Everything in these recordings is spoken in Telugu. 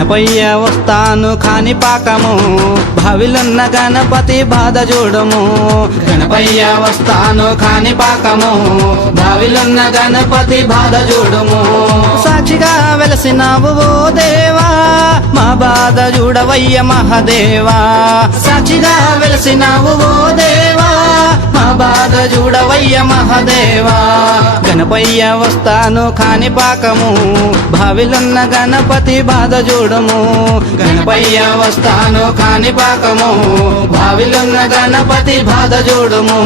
గణపయ్య వస్తాను కాని పాకము భావిలున్న గణపతి బాధ చూడము గణపయ్య వస్తాను కాని పాకము భావిలున్న గణపతి బాధ చూడము సాక్షిగా వెలసినావు ఓ దేవా మా బాధ చూడవయ్య మహాదేవా సాక్షిగా వెలసినావు ఓ దేవా మా బాధ చూడవయ్య మహాదేవా గణపయ్య వస్తాను కాని పాకము భావిలున్న గణపతి బాధ చూడము గణపయ్య వస్తాను కాని పాకము భావిలున్న గణపతి బాధ చూడము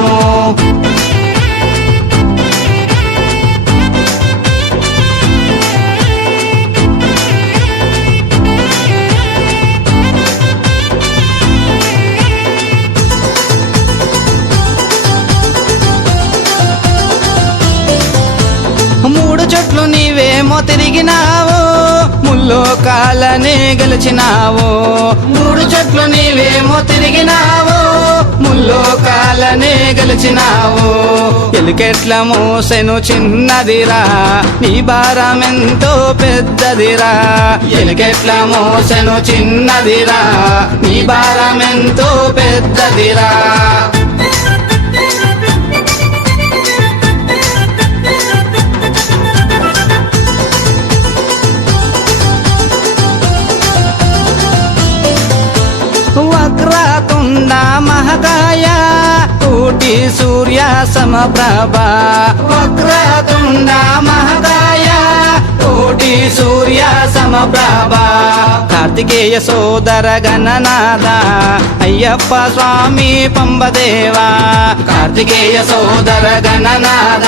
మూడు చుట్లు నీవేమో తిరిగినావు ముల్లోకాలనే గెలిచినావు మూడు చుట్లు నీవేమో తిరిగినావు ముల్లోకాలనే గెలిచినావు ఎలుకెట్ల మోసెను చిన్నదిరా నీ భారమెంతో పెద్దదిరా ఎలుకెట్ల మోసెను చిన్నదిరా నీ భారమెంతో పెద్దదిరా వక్రతుండ మహాకాయ కోటి సూర్య సమప్రభ వక్రతుండ మహాకాయ కోటి సూర్య సమప్రభ కార్తికేయ సోదర గణనాథ అయ్యప్ప స్వామి పంబదేవా కార్తికేయ సోదర గణనాథ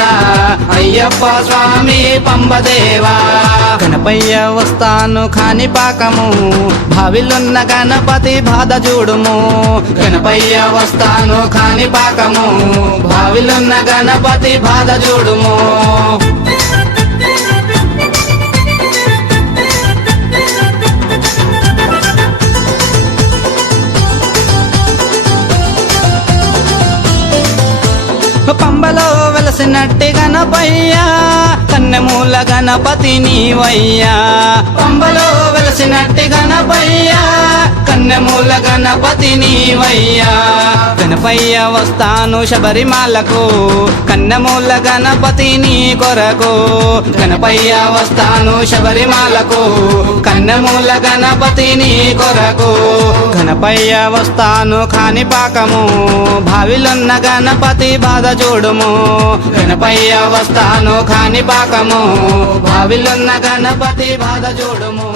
అయ్యప్ప స్వామి పంబదేవా గణపయ్య వస్తాను కాని పాకము భావిలున్న గణపతి బాధ చూడుము గణపయ్య వస్తాను కాని పాకము భావిలున్న గణపతి బాధ చూడుము పంబలో వెలసినట్టి గణపయ్య కన్నెమూల గణపతి నీవయ్యా పంబలో వెలసినట్టి గణపయ్య కన్నెమూల గణపతి నీవయ్యా గణపయ్య వస్తాను శబరిమలకు కన్నెమూల గణపతి నీ కొరకు గణపయ్య వస్తాను శబరిమలకు కన్నెమూల గణపతి నీ కొరకు గణపయ్య వస్తాను కాని పాకము భావిలున్న గణపతి బాధ చూడుము గణపయ్య వస్తాను కాని పాకము భావిలున్న గణపతి బాధ చూడుము